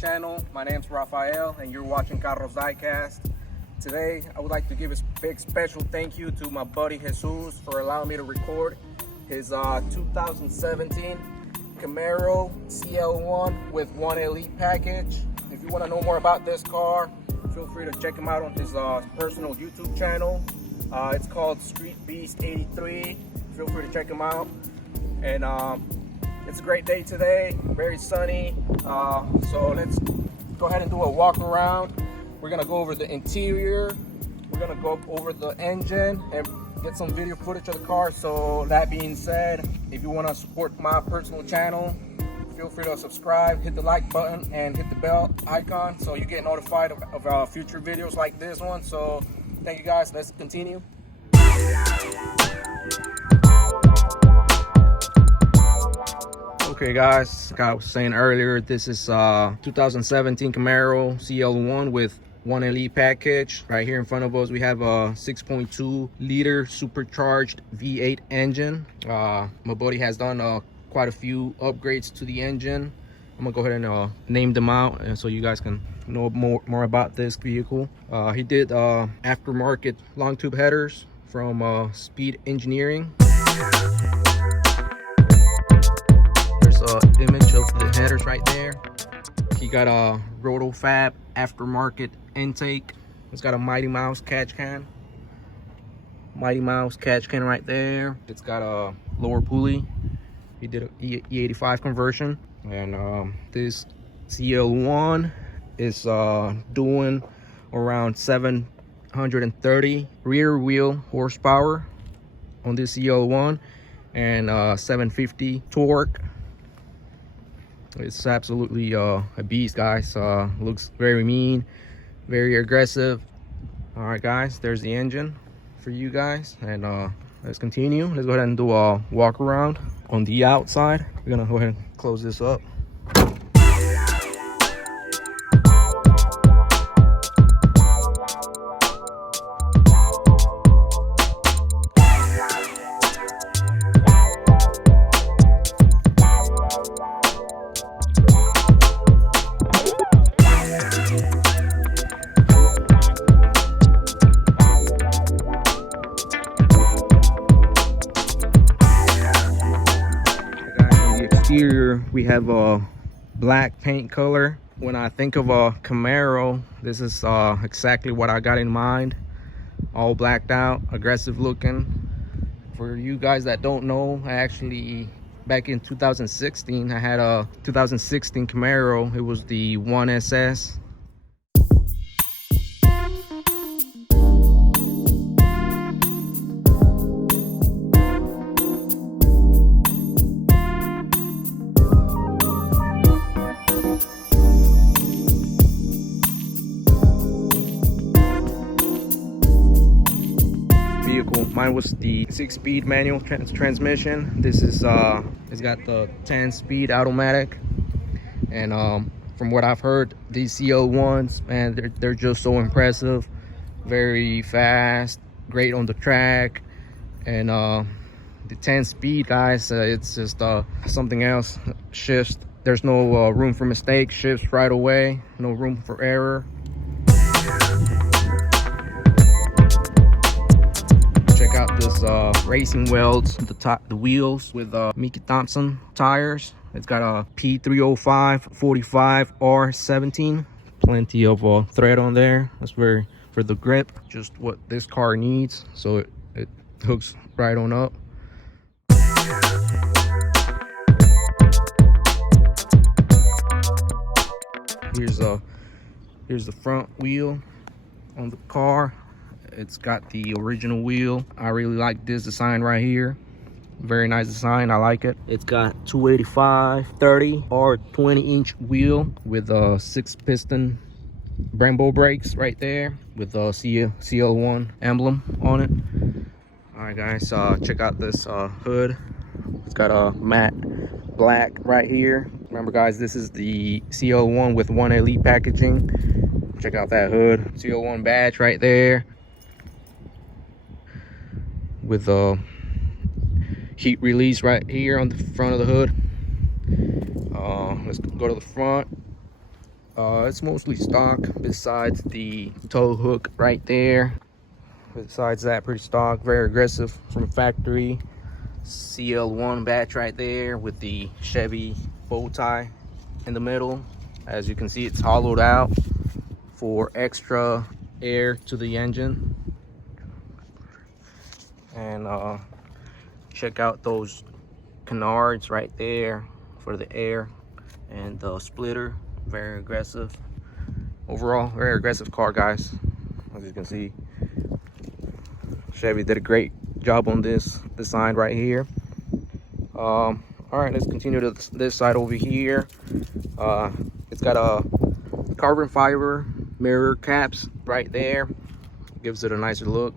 channel. My name's Rafael and you're watching Camaro Zl1. Today I would like to give a big special thank you to my buddy Jesus for allowing me to record his 2017 Camaro Zl1 with 1 Elite package. If you want to know more about this car, feel free to check him out on his personal YouTube channel. It's called Street Beast 83. Feel free to check him out. And it's a great day today, very sunny. So let's go ahead and do a walk around. We're gonna go over the interior. We're gonna go over the engine and get some video footage of the car. So that being said, if you wanna support my personal channel, feel free to subscribe, hit the like button and hit the bell icon so you get notified of future videos like this one. So thank you guys, let's continue. Okay guys, like I was saying earlier, this is 2017 Camaro Zl1 with 1 Elite package. Right here in front of us we have a 6.2 liter supercharged V8 engine. My buddy has done quite a few upgrades to the engine. I'm gonna go ahead and name them out and so you guys can know more about this vehicle. He did aftermarket long tube headers from Speed Engineering. Image of the headers right there. He got a Rotofab aftermarket intake. It's got a Mighty Mouse catch can. Mighty Mouse catch can right there. It's got a lower pulley. He did a E85 conversion. And this Zl1 is doing around 730 rear wheel horsepower on this Zl1 and 750 torque. It's absolutely a beast, guys. Looks very mean, very aggressive. All right guys, there's the engine for you guys, and let's continue. Let's go ahead and do a walk around on the outside. We're gonna go ahead and close this up. Exterior, we have a black paint color. When I think of a Camaro, this is exactly what I got in mind. All blacked out, aggressive looking. For you guys that don't know, I actually back in 2016 I had a 2016 Camaro. It was the 1SS. Mine was the 6-speed manual transmission. This is it's got the 10-speed automatic, and from what I've heard, these Zl1s, man, they're just so impressive, very fast, great on the track. And the 10-speed, guys, it's just something else. Shifts, there's no room for mistake. Shifts right away, no room for error. Check out this racing welds at the top, the wheels with Mickey Thompson tires. It's got a P305 45 R17. Plenty of thread on there. That's very for the grip, just what this car needs. So it hooks right on up. Here's the front wheel on the car. It's got the original wheel. I really like this design right here. Very nice design, I like it. It's got 285 30 or 20-inch wheel with a 6-piston Brembo brakes right there with a Zl1 emblem on it. All right guys, check out this hood. It's got a matte black right here. Remember guys, this is the Zl1 with 1 Elite packaging. Check out that hood. Zl1 badge right there with a heat release right here on the front of the hood. Let's go to the front. It's mostly stock besides the tow hook right there. Besides that, pretty stock, very aggressive from factory. CL1 batch right there with the Chevy bow tie in the middle. As you can see, it's hollowed out for extra air to the engine. And check out those canards right there for the air, and the splitter, very aggressive. Overall, very aggressive car, guys. As you can see, Chevy did a great job on this design right here. All right, let's continue to this side over here. It's got a carbon fiber mirror caps right there, gives it a nicer look.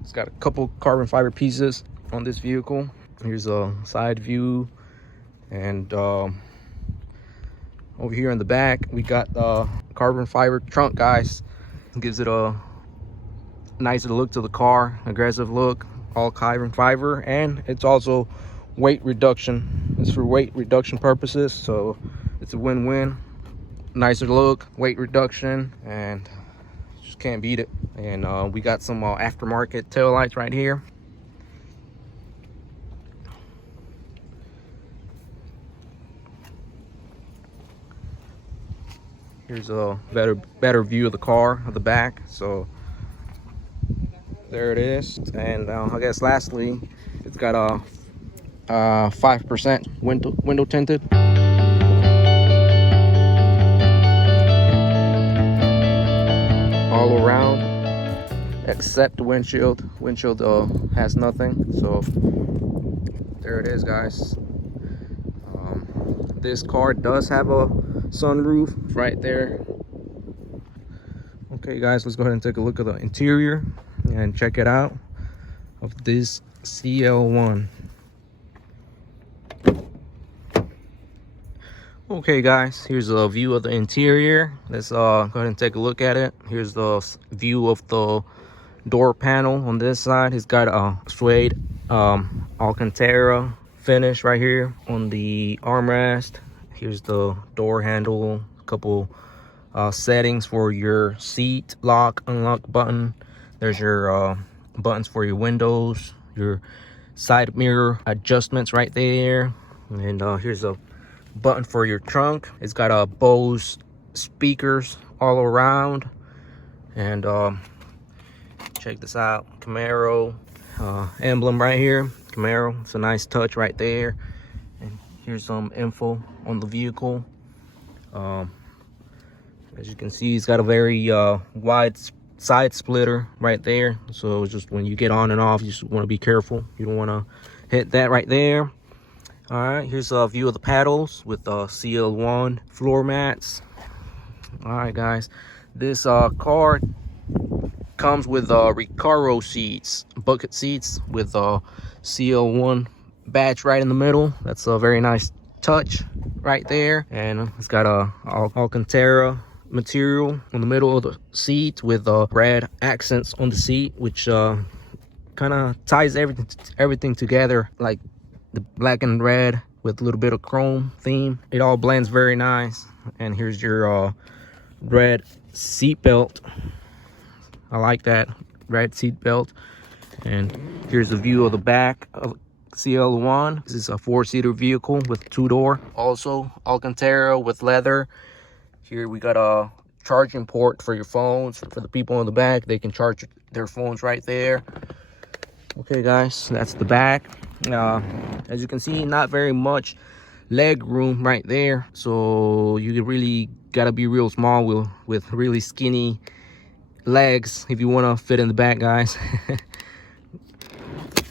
It's got a couple carbon fiber pieces on this vehicle. Here's a side view, and over here in the back we got the carbon fiber trunk, guys. It gives it a nicer look to the car, aggressive look, all carbon fiber, and it's also weight reduction. It's for weight reduction purposes, so it's a win-win. Nicer look, weight reduction, and just can't beat it. And we got some aftermarket tail lights right here. Here's a better view of the car at the back. So there it is. And I guess lastly, it's got a 5% window tinted. All around, except the windshield. Windshield has nothing. So there it is, guys. This car does have a sunroof right there. Okay, guys, let's go ahead and take a look at the interior and check it out of this CL1. Okay, guys, here's a view of the interior. Let's go ahead and take a look at it. Here's the view of the door panel on this side. It's got a suede Alcantara finish right here on the armrest. Here's the door handle, a couple settings for your seat lock, unlock button. There's your buttons for your windows, your side mirror adjustments right there. And here's a button for your trunk. It's got Bose speakers all around. And check this out, Camaro emblem right here. Camaro, it's a nice touch right there. And here's some info on the vehicle. As you can see, it's got a very wide side splitter right there. So just when you get on and off, you just want to be careful. You don't want to hit that right there. All right, here's a view of the paddles with CL1 floor mats. All right, guys, this car comes with Recaro seats, bucket seats with CL1 badge right in the middle. That's a very nice touch right there. And it's got a Alcantara material in the middle of the seat with red accents on the seat, which kind of ties everything together, like the black and red with a little bit of chrome theme. It all blends very nice. And here's your red seat belt. I like that red seat belt. And here's a view of the back of CL1. This is a 4-seater vehicle with 2-door. Also Alcantara with leather. Here we got a charging port for your phones. For the people in the back, they can charge their phones right there. Okay, guys, that's the back. As you can see, not very much leg room right there. So you really gotta be real small with really skinny legs if you want to fit in the back, guys.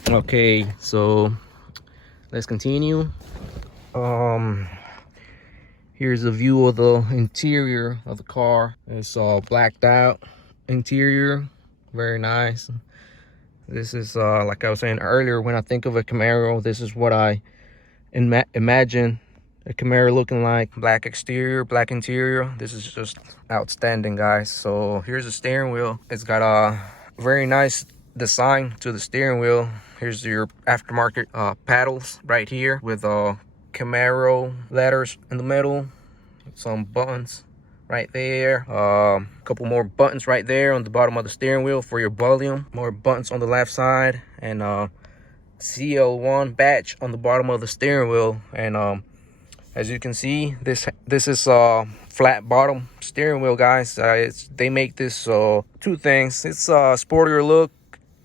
Okay, so let's continue. Here's a view of the interior of the car. It's all blacked out interior, very nice. This is like I was saying earlier, when I think of a Camaro, this is what I imagine a Camaro looking like. Black exterior, black interior. This is just outstanding, guys. So here's the steering wheel. It's got a very nice design to the steering wheel. Here's your aftermarket paddles right here with Camaro letters in the middle, some buttons right there, a couple more buttons right there on the bottom of the steering wheel for your volume, more buttons on the left side, and CL1 batch on the bottom of the steering wheel. And as you can see, this is flat bottom steering wheel, guys. They make this two things. It's a sportier look,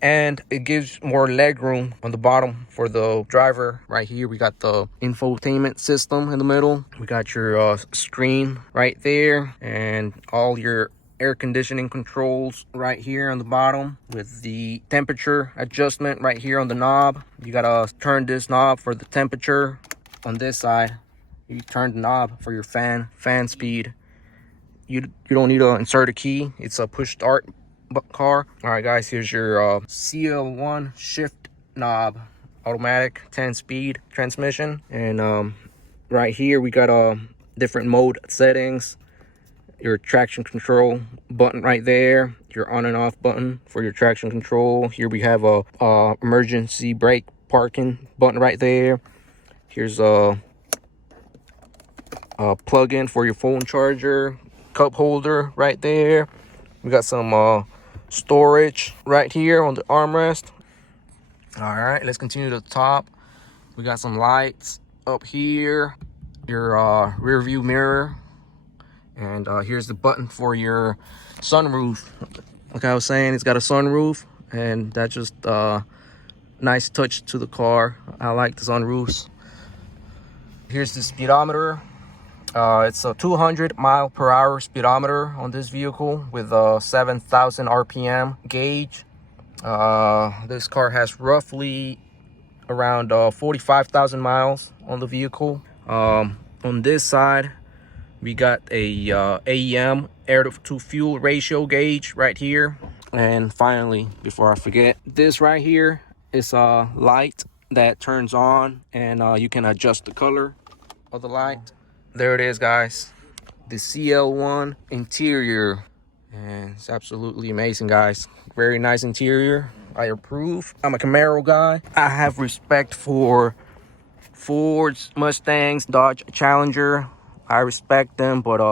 and it gives more leg room on the bottom for the driver. Right here we got the infotainment system in the middle. We got your screen right there, and all your air conditioning controls right here on the bottom, with the temperature adjustment right here on the knob. You gotta turn this knob for the temperature. On this side, you turn the knob for your fan speed. You don't need to insert a key. It's a push start car. All right, guys, here's your CL1 shift knob, automatic 10-speed transmission. And right here we got different mode settings. Your traction control button right there, your on and off button for your traction control. Here we have a emergency brake parking button right there. Here's a plug-in for your phone charger, cup holder right there. We got some storage right here on the armrest. All right, let's continue to the top. We got some lights up here, your rear view mirror, and here's the button for your sunroof. Like I was saying, it's got a sunroof, and that's just nice touch to the car. I like the sunroofs. Here's the speedometer. It's a 200 mile per hour speedometer on this vehicle with a 7,000 RPM gauge. This car has roughly around 45,000 miles on the vehicle. On this side, we got a AEM, air to fuel ratio gauge right here. And finally, before I forget, this right here is a light that turns on, and you can adjust the color of the light. There it is, guys, the CL1 interior, and it's absolutely amazing, guys. Very nice interior. I approve. I'm a Camaro guy. I have respect for Fords, Mustangs, Dodge Challenger. I respect them, but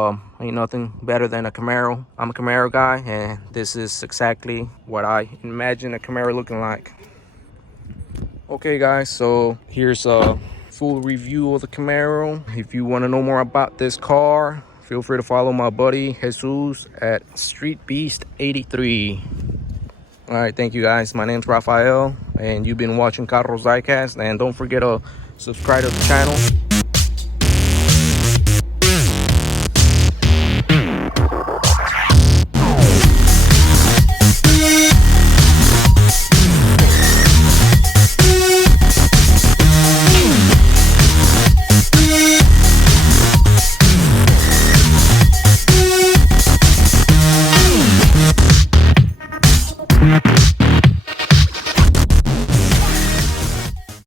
ain't nothing better than a Camaro. I'm a Camaro guy, and this is exactly what I imagine a Camaro looking like. Okay, guys, so here's a full review of the Camaro. If you want to know more about this car, feel free to follow my buddy Jesus at StreetBeast83. All right, thank you, guys. My name's Rafael, and you've been watching Camaro Zl1, and don't forget to subscribe to the channel.